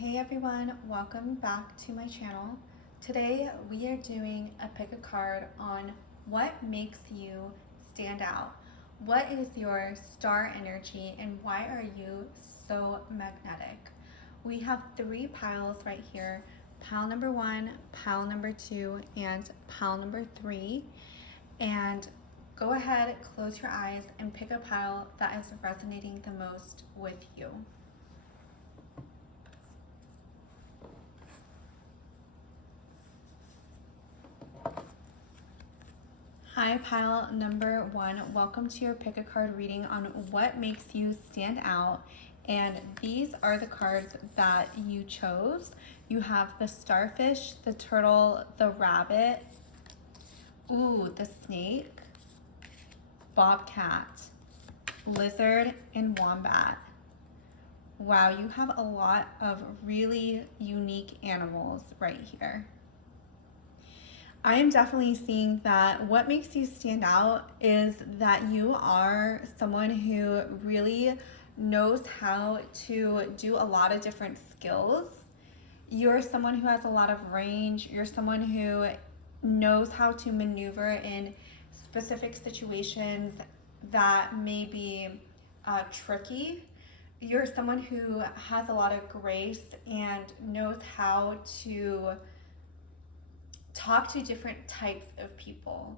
Hey everyone, welcome back to my channel. Today we are doing a pick a card on what makes you stand out. What is your star energy and why are you so magnetic? We have three piles right here, pile number 1, pile number 2, and pile number 3. And go ahead, close your eyes and pick a pile that is resonating the most with you. Hi, pile number 1. Welcome to your pick a card reading on what makes you stand out. And these are the cards that you chose. You have the starfish, the turtle, the rabbit, the snake, bobcat, lizard, and wombat. Wow, you have a lot of really unique animals right here. I am definitely seeing that what makes you stand out is that you are someone who really knows how to do a lot of different skills. You're someone who has a lot of range. You're someone who knows how to maneuver in specific situations that may be tricky. You're someone who has a lot of grace and knows how to talk to different types of people.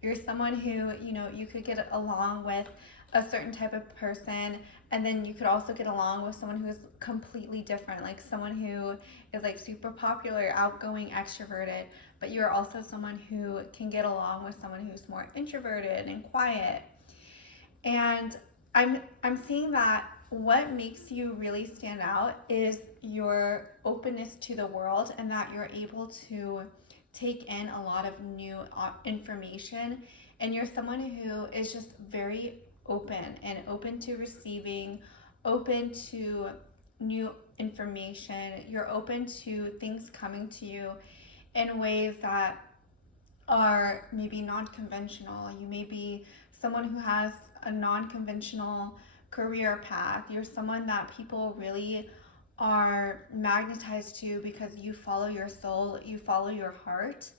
You're someone who, you could get along with a certain type of person, and then you could also get along with someone who is completely different, like someone who is like super popular, outgoing, extroverted, but you're also someone who can get along with someone who's more introverted and quiet. And I'm seeing that what makes you really stand out is your openness to the world and that you're able to take in a lot of new information, and you're someone who is just very open to receiving, open to new information. You're open to things coming to you in ways that are maybe non-conventional. You may be someone who has a non-conventional career path. You're someone that people really are magnetized to because you follow your soul, you follow your heart,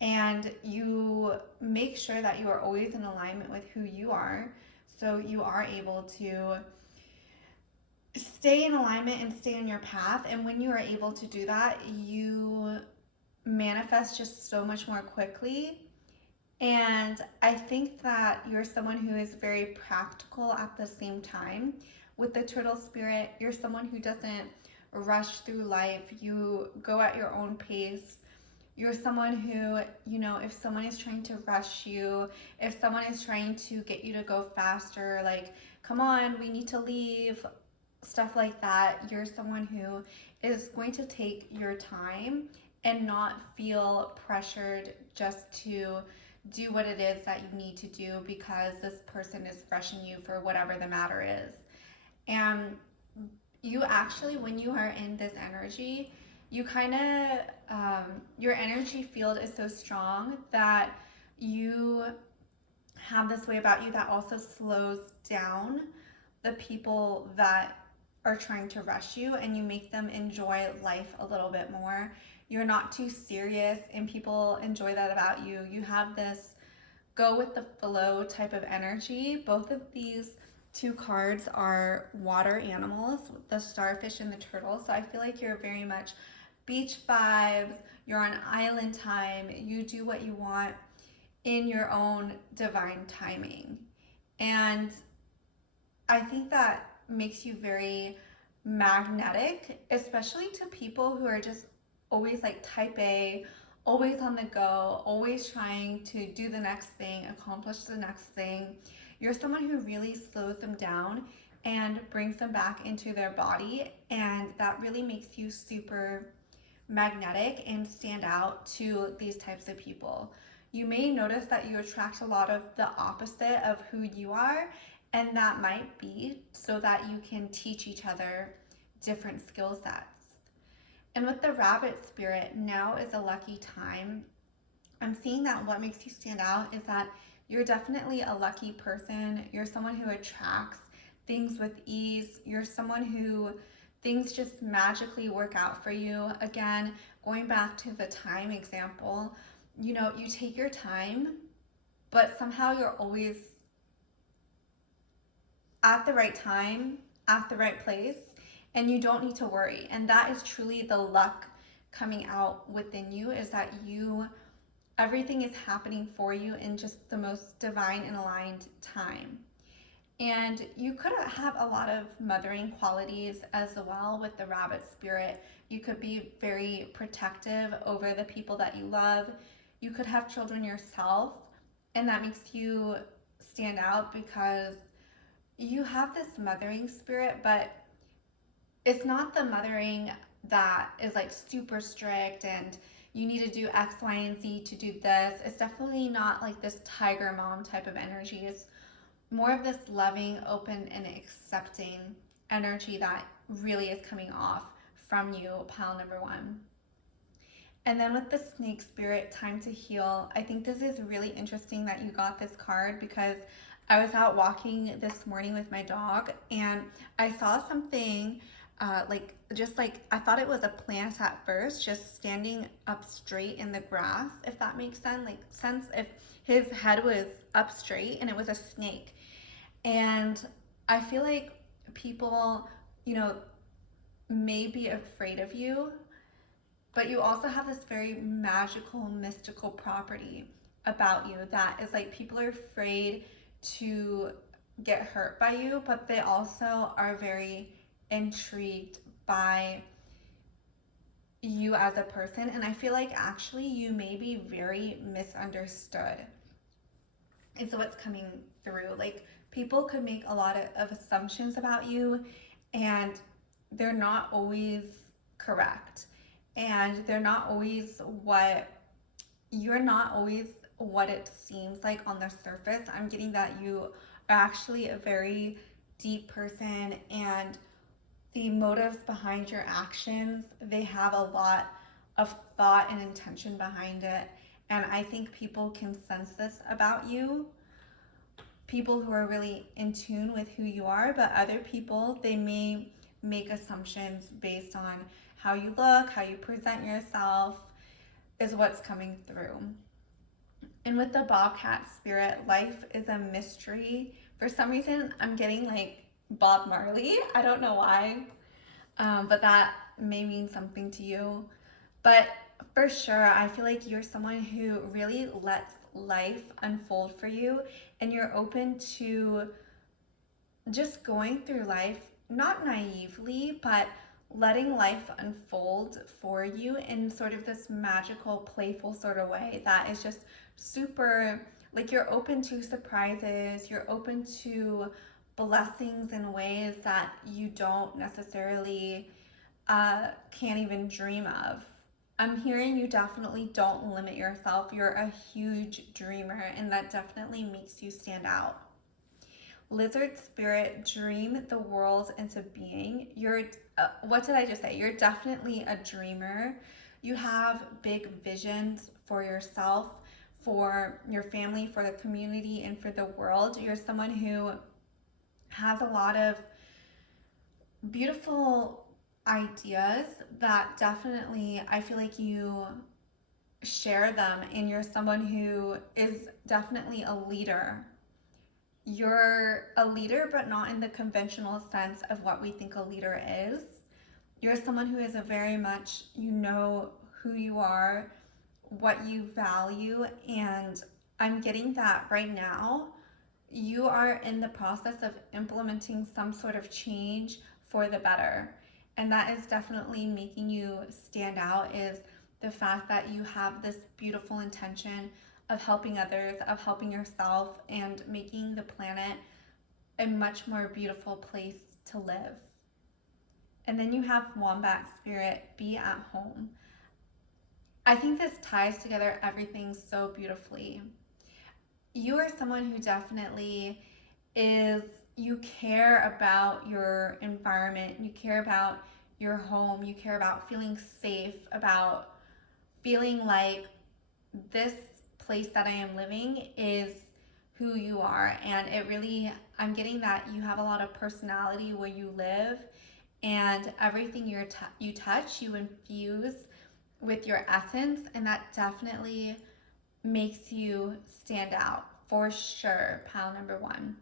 and you make sure that you are always in alignment with who you are, so you are able to stay in alignment and stay in your path. And when you are able to do that, you manifest just so much more quickly. And I think that you're someone who is very practical at the same time. With the turtle spirit, you're someone who doesn't rush through life. You go at your own pace. You're someone who, if someone is trying to rush you, if someone is trying to get you to go faster, like, come on, we need to leave, stuff like that, you're someone who is going to take your time and not feel pressured just to do what it is that you need to do because this person is rushing you for whatever the matter is. And you actually, when you are in this energy, you kind of, your energy field is so strong that you have this way about you that also slows down the people that are trying to rush you, and you make them enjoy life a little bit more. You're not too serious, and people enjoy that about you. You have this go with the flow type of energy. Both of these two cards are water animals, the starfish and the turtle. So I feel like you're very much beach vibes. You're on island time. You do what you want in your own divine timing. And I think that makes you very magnetic, especially to people who are just always like type A, always on the go, always trying to do the next thing, accomplish the next thing. You're someone who really slows them down and brings them back into their body, and that really makes you super magnetic and stand out to these types of people. You may notice that you attract a lot of the opposite of who you are, and that might be so that you can teach each other different skill sets. And with the rabbit spirit, now is a lucky time. I'm seeing that what makes you stand out is that you're definitely a lucky person. You're someone who attracts things with ease. You're someone who things just magically work out for you. Again, going back to the time example, you know, you take your time, but somehow you're always at the right time, at the right place, and you don't need to worry. And that is truly the luck coming out within you, is that everything is happening for you in just the most divine and aligned time. And you could have a lot of mothering qualities as well with the rabbit spirit. You could be very protective over the people that you love. You could have children yourself, and that makes you stand out because you have this mothering spirit, but it's not the mothering that is like super strict and you need to do X, Y, and Z to do this. It's definitely not like this tiger mom type of energy. It's more of this loving, open, and accepting energy that really is coming off from you, pile number one. And then with the snake spirit, time to heal, I think this is really interesting that you got this card because I was out walking this morning with my dog and I saw something I thought it was a plant at first, just standing up straight in the grass, if that makes sense. If his head was up straight and it was a snake. And I feel like people, you know, may be afraid of you, but you also have this very magical, mystical property about you that is like people are afraid to get hurt by you, but they also are very intrigued by you as a person. And I feel like actually you may be very misunderstood is what's coming through. Like people could make a lot of assumptions about you and they're not always correct, and they're not always you're not always what it seems like on the surface. I'm getting that you are actually a very deep person, and the motives behind your actions, they have a lot of thought and intention behind it. And I think people can sense this about you. People who are really in tune with who you are, but other people, they may make assumptions based on how you look, how you present yourself, is what's coming through. And with the bobcat spirit, life is a mystery. For some reason, I'm getting like Bob Marley. I don't know why, but that may mean something to you. But for sure, I feel like you're someone who really lets life unfold for you, and you're open to just going through life, not naively, but letting life unfold for you in sort of this magical, playful sort of way that is just super, like you're open to surprises, you're open to blessings in ways that you don't necessarily can't even dream of. I'm hearing you definitely don't limit yourself. You're a huge dreamer, and that definitely makes you stand out. Lizard spirit, dream the world into being. What did I just say? You're definitely a dreamer. You have big visions for yourself, for your family, for the community, and for the world. You're someone who has a lot of beautiful ideas that definitely, I feel like you share them, and you're someone who is definitely a leader. You're a leader, but not in the conventional sense of what we think a leader is. You're someone who is a very much, you know who you are, what you value, and I'm getting that right now you are in the process of implementing some sort of change for the better. And that is definitely making you stand out, is the fact that you have this beautiful intention of helping others, of helping yourself, and making the planet a much more beautiful place to live. And then you have wombat spirit, be at home. I think this ties together everything so beautifully. You are someone who definitely you care about your environment, you care about your home, you care about feeling safe, about feeling like this place that I am living is who you are. And it really, I'm getting that you have a lot of personality where you live, and everything you touch, you infuse with your essence, and that definitely makes you stand out for sure, pile number one.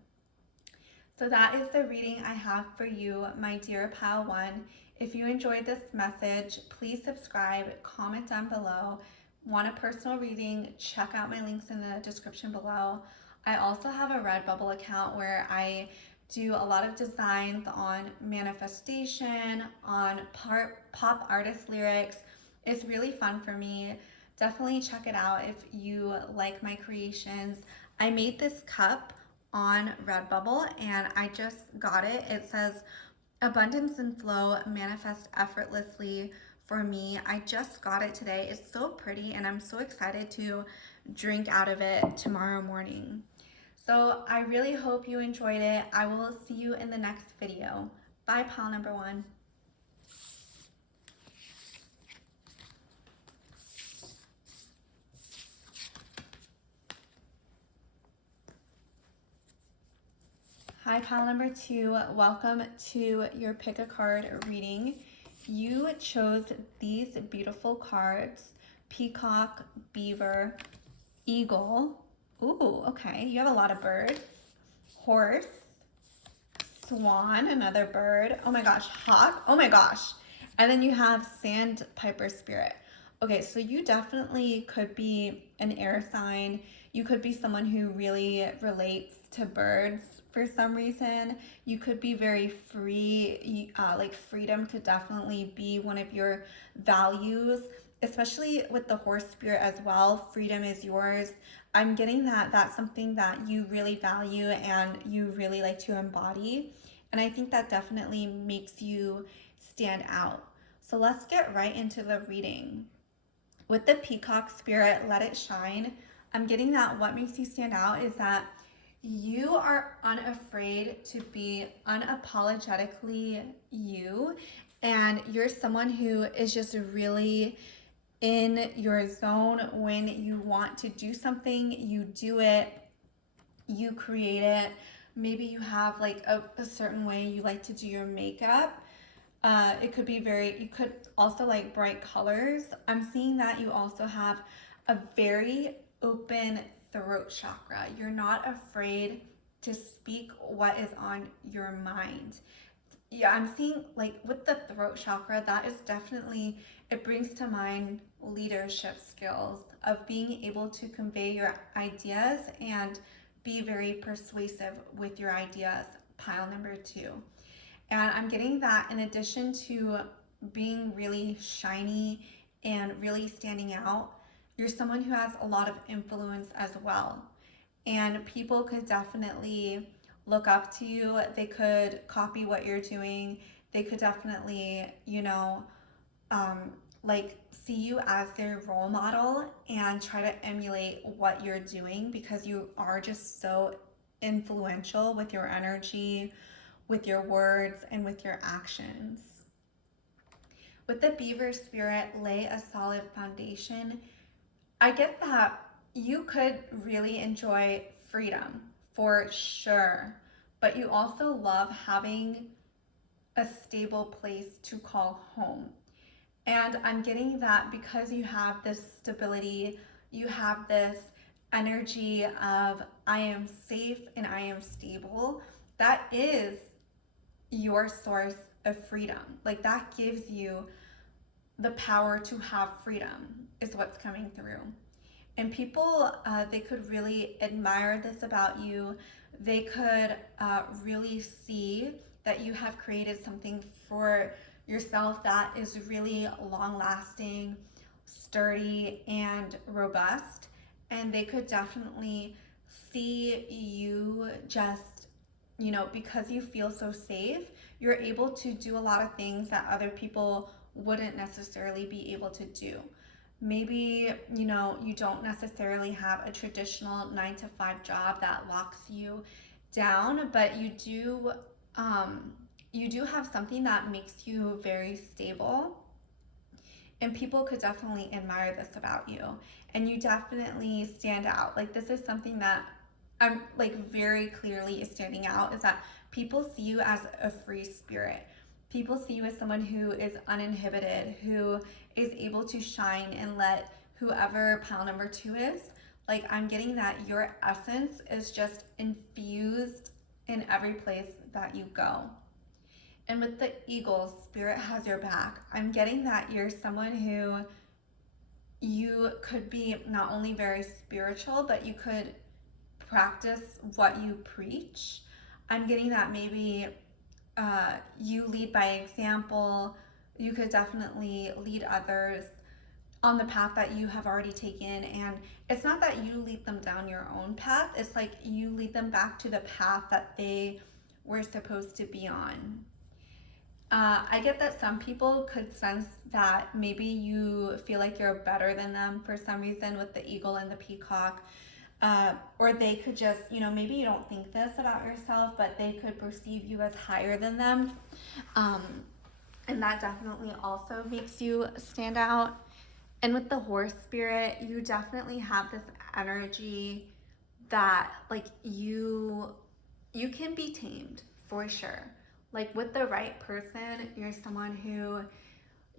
So that is the reading I have for you, my dear pile one. If you enjoyed this message, please subscribe, comment down below. Want a personal reading? Check out my links in the description below. I also have a Redbubble account where I do a lot of designs on manifestation, on pop artist lyrics. It's really fun for me. Definitely check it out if you like my creations. I made this cup on Redbubble and I just got it. It says abundance and flow manifest effortlessly for me. I just got it today. It's so pretty and I'm so excited to drink out of it tomorrow morning. So I really hope you enjoyed it. I will see you in the next video. Bye, pile number one. Hi, pile number two. Welcome to your pick a card reading. You chose these beautiful cards: peacock, beaver, eagle. Ooh, okay. You have a lot of birds. Horse, swan, another bird. Oh my gosh, hawk. Oh my gosh. And then you have sandpiper spirit. Okay, so you definitely could be an air sign. You could be someone who really relates to birds for some reason. You could be very free, like freedom could definitely be one of your values, especially with the horse spirit as well. Freedom is yours. I'm getting that that's something that you really value and you really like to embody. And I think that definitely makes you stand out. So let's get right into the reading. With the peacock spirit, let it shine. I'm getting that what makes you stand out is that you are unafraid to be unapologetically you, and you're someone who is just really in your zone. When you want to do something, you do it, you create it. Maybe you have like a certain way you like to do your makeup. It could be you could also like bright colors. I'm seeing that you also have a very open throat chakra. You're not afraid to speak what is on your mind. Yeah, I'm seeing like with the throat chakra, that is definitely, it brings to mind leadership skills of being able to convey your ideas and be very persuasive with your ideas, pile number two. And I'm getting that in addition to being really shiny and really standing out, you're someone who has a lot of influence as well. And people could definitely look up to you. They could copy what you're doing. They could definitely, like see you as their role model and try to emulate what you're doing because you are just so influential with your energy, with your words, and with your actions. With the beaver spirit, lay a solid foundation. I get that you could really enjoy freedom for sure, but you also love having a stable place to call home. And I'm getting that because you have this stability, you have this energy of I am safe and I am stable. That is your source of freedom. Like that gives you the power to have freedom is what's coming through. And people, they could really admire this about you. They could really see that you have created something for yourself that is really long lasting, sturdy, and robust. And they could definitely see you just, because you feel so safe, you're able to do a lot of things that other people wouldn't necessarily be able to do. Maybe, you don't necessarily have a traditional 9 to 5 job that locks you down, but you do have something that makes you very stable. And people could definitely admire this about you. And you definitely stand out. Like this is something that I'm like very clearly is standing out, is that people see you as a free spirit. People see you as someone who is uninhibited, who is able to shine and let whoever pile number 2 is, like, I'm getting that your essence is just infused in every place that you go. And with the eagle, spirit has your back. I'm getting that you're someone who, you could be not only very spiritual, but you could practice what you preach. I'm getting that maybe you lead by example. You could definitely lead others on the path that you have already taken. And it's not that you lead them down your own path, it's like you lead them back to the path that they were supposed to be on. I get that some people could sense that maybe you feel like you're better than them for some reason with the eagle and the peacock. Or they could just, maybe you don't think this about yourself, but they could perceive you as higher than them. And that definitely also makes you stand out. And with the horse spirit, you definitely have this energy that, like, you can be tamed for sure. Like, with the right person, you're someone who,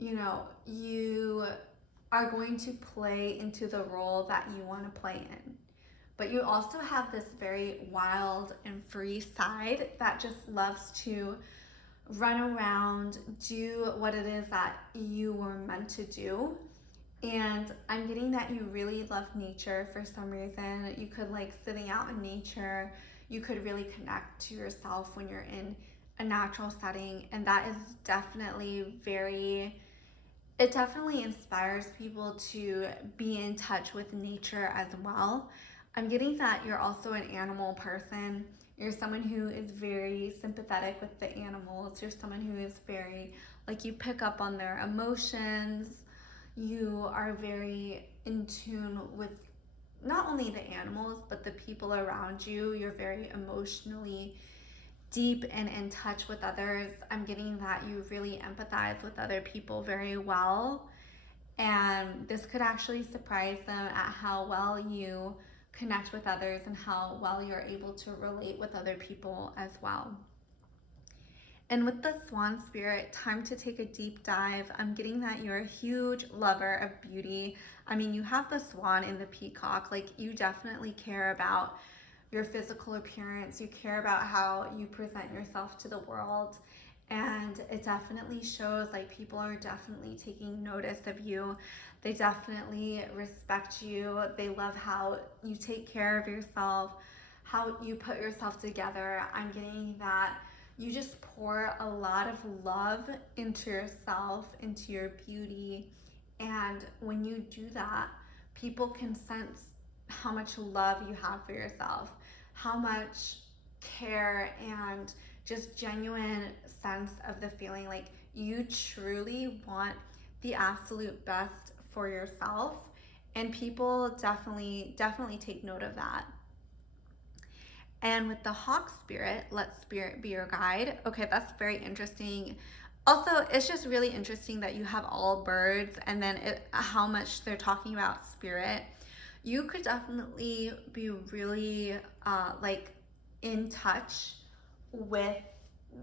you are going to play into the role that you want to play in. But you also have this very wild and free side that just loves to run around, do what it is that you were meant to do. And I'm getting that you really love nature for some reason. You could like sitting out in nature. You could really connect to yourself when you're in a natural setting. And that is definitely it definitely inspires people to be in touch with nature as well. I'm getting that you're also an animal person. You're someone who is very sympathetic with the animals. You're someone who is very, like, you pick up on their emotions. You are very in tune with not only the animals, but the people around you. You're very emotionally deep and in touch with others. I'm getting that you really empathize with other people very well. And this could actually surprise them at how well you connect with others and how well you're able to relate with other people as well. And with the swan spirit, time to take a deep dive. I'm getting that you're a huge lover of beauty. I mean, you have the swan and the peacock. Like, you definitely care about your physical appearance. You care about how you present yourself to the world. And it definitely shows, like, people are definitely taking notice of you. They definitely respect you. They love how you take care of yourself, how you put yourself together. I'm getting that you just pour a lot of love into yourself, into your beauty. And when you do that, people can sense how much love you have for yourself, how much care and just genuine sense of the feeling like you truly want the absolute best for yourself. And people definitely take note of that. And with the hawk spirit, let spirit be your guide. Okay, that's very interesting. Also, it's just really interesting that you have all birds and then how much they're talking about spirit. You could definitely be really like in touch with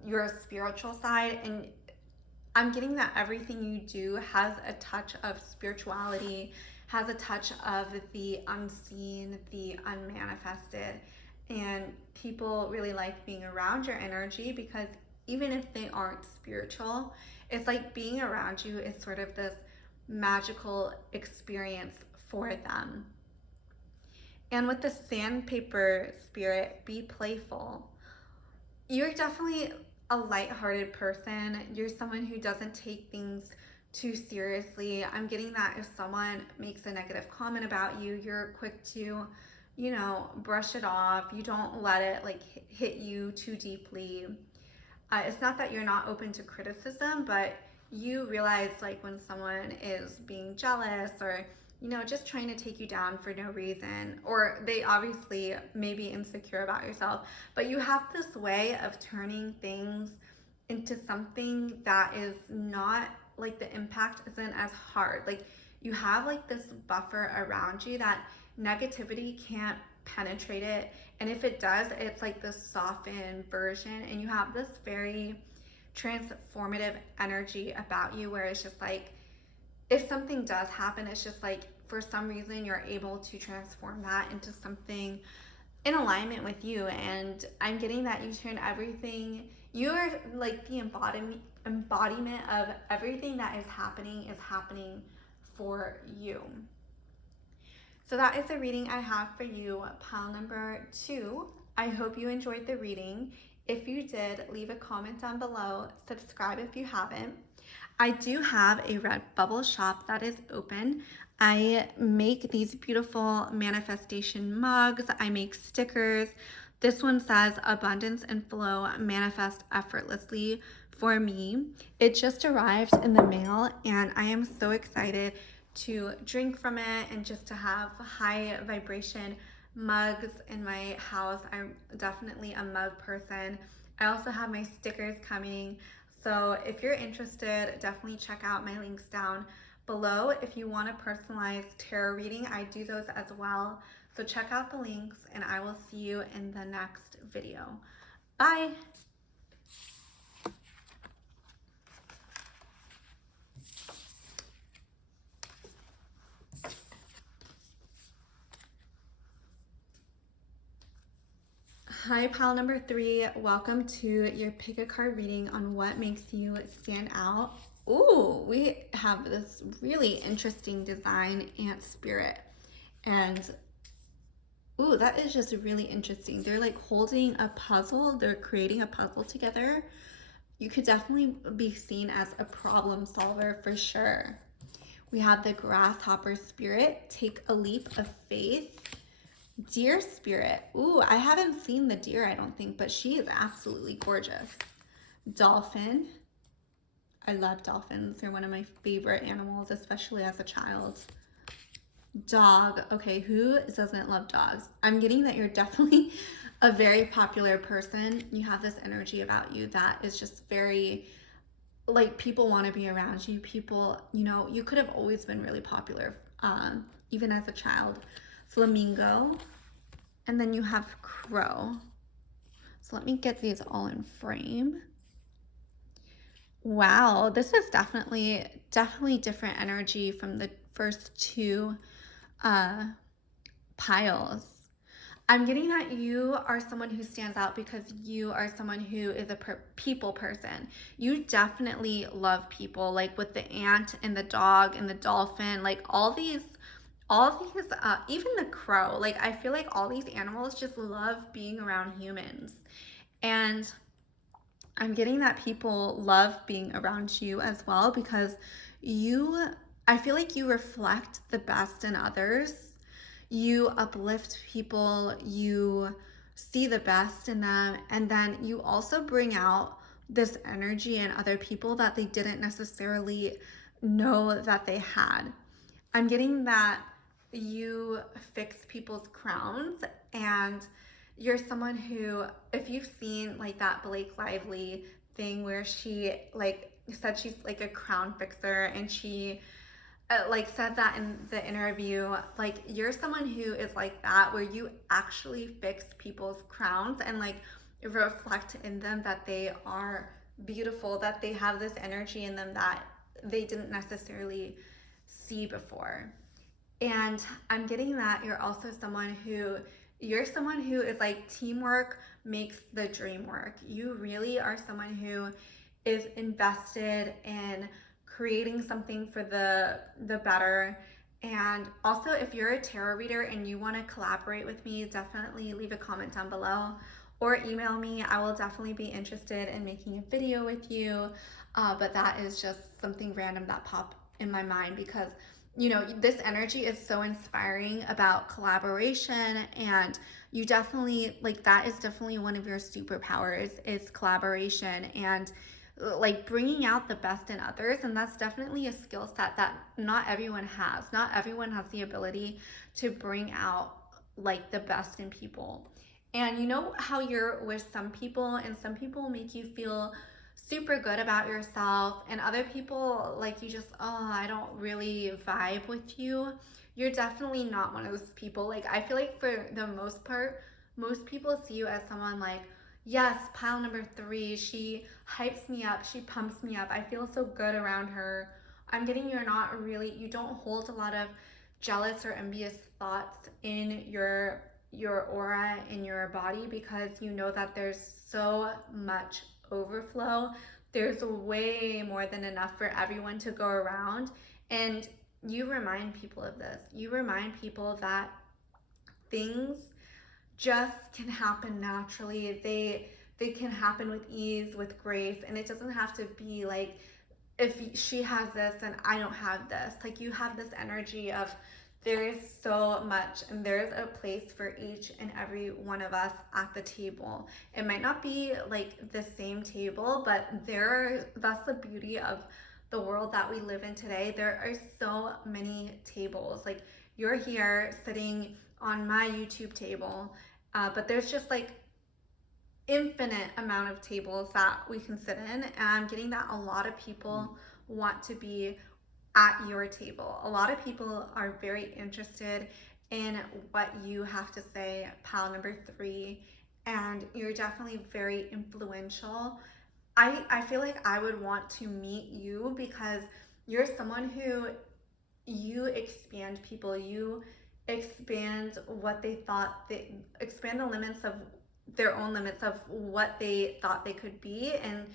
your spiritual side, and I'm getting that everything you do has a touch of spirituality, has a touch of the unseen, the unmanifested. And people really like being around your energy because even if they aren't spiritual, it's like being around you is sort of this magical experience for them. And with the sandpaper spirit, be playful. You're definitely a lighthearted person. You're someone who doesn't take things too seriously. I'm getting that if someone makes a negative comment about you, you're quick to, brush it off. You don't let it like hit you too deeply. It's not that you're not open to criticism, but you realize like when someone is being jealous or just trying to take you down for no reason, or they obviously may be insecure about yourself, but you have this way of turning things into something that is not like the impact isn't as hard. Like you have like this buffer around you that negativity can't penetrate it. And if it does, it's like this softened version, and you have this very transformative energy about you, where it's just like, if something does happen, it's just like for some reason you're able to transform that into something in alignment with you. And I'm getting that you turn everything, you are like the embodiment of everything that is happening for you. So that is the reading I have for you, pile number 2. I hope you enjoyed the reading. If you did, leave a comment down below. Subscribe if you haven't. I do have a Redbubble shop that is open. I make these beautiful manifestation mugs. I make stickers. This one says abundance and flow, manifest effortlessly for me. It just arrived in the mail and I am so excited to drink from it and just to have high vibration mugs in my house. I'm definitely a mug person. I also have my stickers coming. So if you're interested, definitely check out my links down below. If you want a personalized tarot reading, I do those as well. So check out the links and I will see you in the next video. Bye. Hi, pile number 3. Welcome to your pick a card reading on what makes you stand out. Ooh, we have this really interesting design, Ant Spirit. And ooh, that is just really interesting. They're like holding a puzzle. They're creating a puzzle together. You could definitely be seen as a problem solver for sure. We have the Grasshopper Spirit. Take a leap of faith. Deer Spirit. Ooh, I haven't seen the deer, I don't think, but she is absolutely gorgeous. Dolphin. I love dolphins. They're one of my favorite animals, especially as a child. Dog. Okay, who doesn't love dogs? I'm getting that you're definitely a very popular person. You have this energy about you that is just very, like, people want to be around you. People, you know, you could have always been really popular, even as a child. Flamingo, and then you have crow. So let me get these all in frame. Wow, this is definitely different energy from the first 2 piles. I'm getting that you are someone who stands out because you are someone who is a people person. You definitely love people, like with the ant and the dog and the dolphin, like all these, even the crow, like I feel like all these animals just love being around humans. And I'm getting that people love being around you as well because I feel like you reflect the best in others. You uplift people, you see the best in them, and then you also bring out this energy in other people that they didn't necessarily know that they had. I'm getting that you fix people's crowns, and you're someone who, if you've seen like that Blake Lively thing where she like said she's like a crown fixer, and she like said that in the interview, like you're someone who is like that, where you actually fix people's crowns and like reflect in them that they are beautiful, that they have this energy in them that they didn't necessarily see before. And I'm getting that you're also someone who, you're someone who is like, teamwork makes the dream work. You really are someone who is invested in creating something for the better. And also, if you're a tarot reader and you want to collaborate with me, definitely leave a comment down below or email me. I will definitely be interested in making a video with you. But that is just something random that popped in my mind because, you know, this energy is so inspiring about collaboration, and you definitely, like, that is definitely one of your superpowers is collaboration and like bringing out the best in others. And that's definitely a skill set that not everyone has. Not everyone has the ability to bring out like the best in people. And you know how you're with some people and some people make you feel super good about yourself, and other people, like, you just, oh, I don't really vibe with you. You're definitely not one of those people. Like, I feel like for the most part, most people see you as someone like, Yes, pile number 3. She hypes me up. She pumps me up. I feel so good around her. I'm getting you don't hold a lot of jealous or envious thoughts in your aura, in your body, because you know that there's so much overflow. There's way more than enough for everyone to go around. And you remind people of this. You remind people that things just can happen naturally. They can happen with ease, with grace, and it doesn't have to be like, if she has this and I don't have this. Like, you have this energy of there is so much and there's a place for each and every one of us at the table. It might not be like the same table, but that's the beauty of the world that we live in today. There are so many tables. Like, you're here sitting on my YouTube table, but there's just like infinite amount of tables that we can sit in, and I'm getting that a lot of people want to be at your table. A lot of people are very interested in what you have to say, pal number 3, and you're definitely very influential. I feel like I would want to meet you because you're someone who, you expand people. You expand what they thought, they expand the limits of their own limits of what they thought they could be, and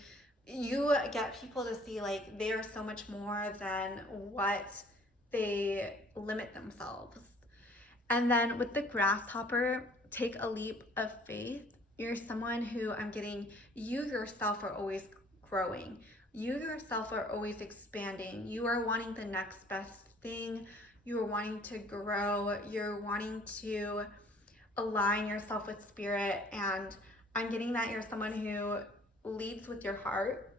you get people to see like they are so much more than what they limit themselves. And then with the grasshopper, take a leap of faith. You're someone who, I'm getting, you yourself are always growing. You yourself are always expanding. You are wanting the next best thing. You are wanting to grow. You're wanting to align yourself with spirit. And I'm getting that you're someone who leads with your heart.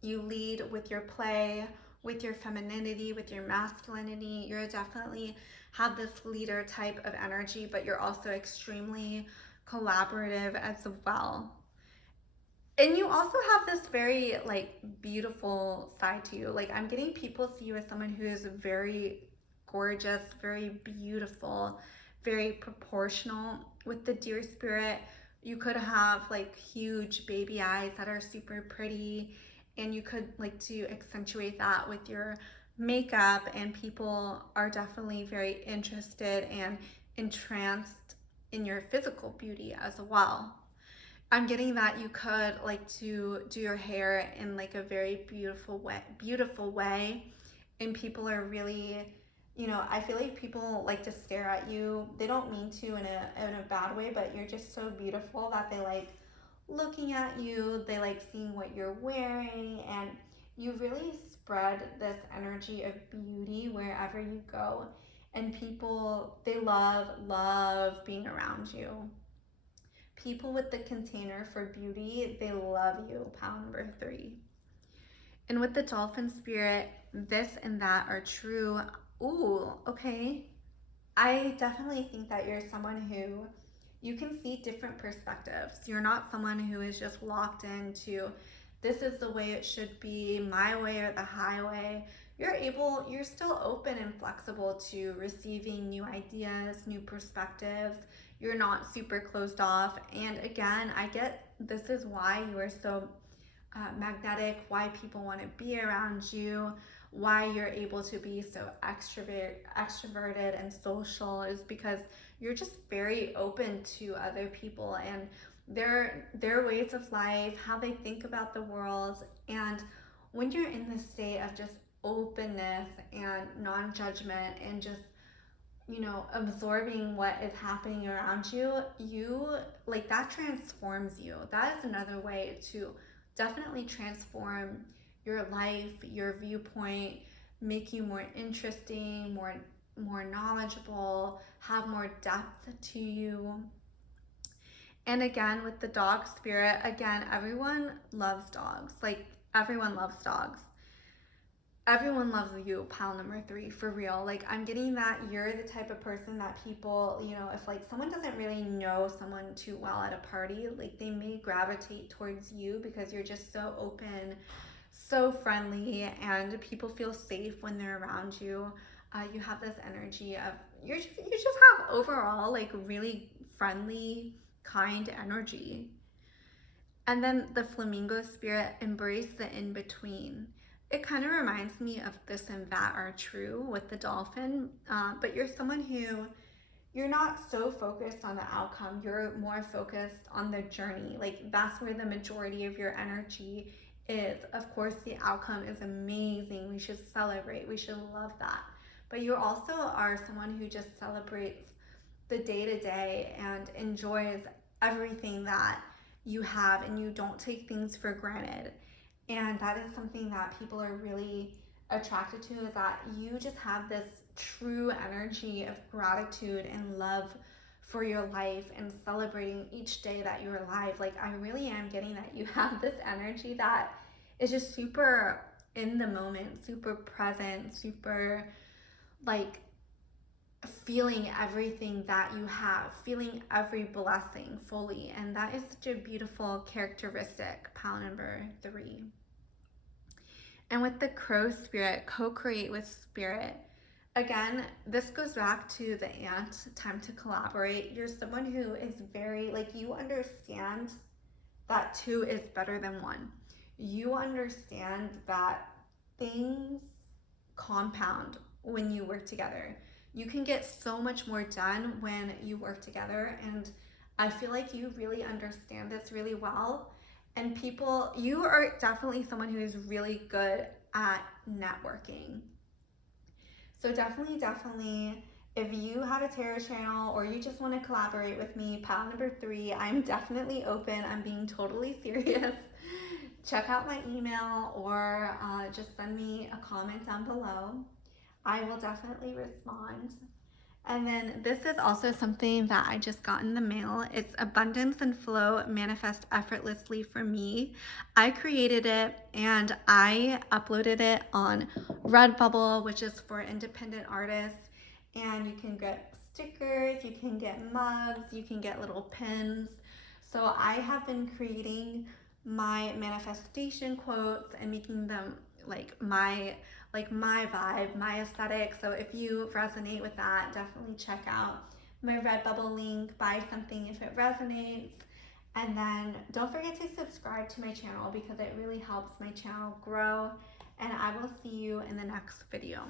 You lead with your play, with your femininity, with your masculinity. You're definitely have this leader type of energy, but you're also extremely collaborative as well. And you also have this very like beautiful side to you. Like, I'm getting people see you as someone who is very gorgeous, very beautiful, very proportional with the deer spirit. You could have like huge baby eyes that are super pretty, and you could like to accentuate that with your makeup, and people are definitely very interested and entranced in your physical beauty as well. I'm getting that you could like to do your hair in like a very beautiful way, and people are really, I feel like people like to stare at you. They don't mean to in a bad way, but you're just so beautiful that they like looking at you. They like seeing what you're wearing, and you really spread this energy of beauty wherever you go, and people, they love being around you. People with the container for beauty, they love you, pal number 3. And with the dolphin spirit, this and that are true. Ooh, okay. I definitely think that you're someone who, you can see different perspectives. You're not someone who is just locked into, this is the way it should be, my way or the highway. You're still open and flexible to receiving new ideas, new perspectives. You're not super closed off. And again, I get this is why you are so magnetic, why people want to be around you, why you're able to be so extroverted and social, is because you're just very open to other people and their ways of life, how they think about the world. And when you're in this state of just openness and non-judgment and just, absorbing what is happening around you, you like that transforms you. That is another way to definitely transform your life, your viewpoint, make you more interesting, more knowledgeable, have more depth to you. And again, with the dog spirit, again, everyone loves dogs. Like, everyone loves dogs. Everyone loves you, pal number 3, for real. Like, I'm getting that you're the type of person that people, if like someone doesn't really know someone too well at a party, like they may gravitate towards you because you're just so open, so friendly, and people feel safe when they're around you. You have this energy of, you just have overall like really friendly, kind energy. And then the flamingo spirit, embrace the in-between. It kind of reminds me of this and that are true with the dolphin, but you're someone who, you're not so focused on the outcome. You're more focused on the journey. Like that's where the majority of your energy is. Of course, the outcome is amazing. We should celebrate. We should love that. But you also are someone who just celebrates the day to day and enjoys everything that you have, and you don't take things for granted. And that is something that people are really attracted to, is that you just have this true energy of gratitude and love for your life and celebrating each day that you're alive. Like I really am getting that you have this energy that is just super in the moment, super present, super like feeling everything that you have, feeling every blessing fully. And that is such a beautiful characteristic, pile number 3. And with the crow spirit, co-create with spirit. Again, this goes back to the ant, time to collaborate. You're someone who is very, like, you understand that 2 is better than 1. You understand that things compound when you work together. You can get so much more done when you work together, and I feel like you really understand this really well. And people, you are definitely someone who is really good at networking. So definitely, if you have a tarot channel or you just want to collaborate with me, pile number 3, I'm definitely open. I'm being totally serious. Check out my email, or just send me a comment down below. I will definitely respond. And then this is also something that I just got in the mail. It's Abundance and Flow Manifest Effortlessly for Me. I created it and I uploaded it on Redbubble, which is for independent artists. And you can get stickers, you can get mugs, you can get little pins. So I have been creating my manifestation quotes and making them my vibe, my aesthetic. So if you resonate with that, definitely check out my Redbubble link, buy something if it resonates. And then don't forget to subscribe to my channel because it really helps my channel grow. And I will see you in the next video.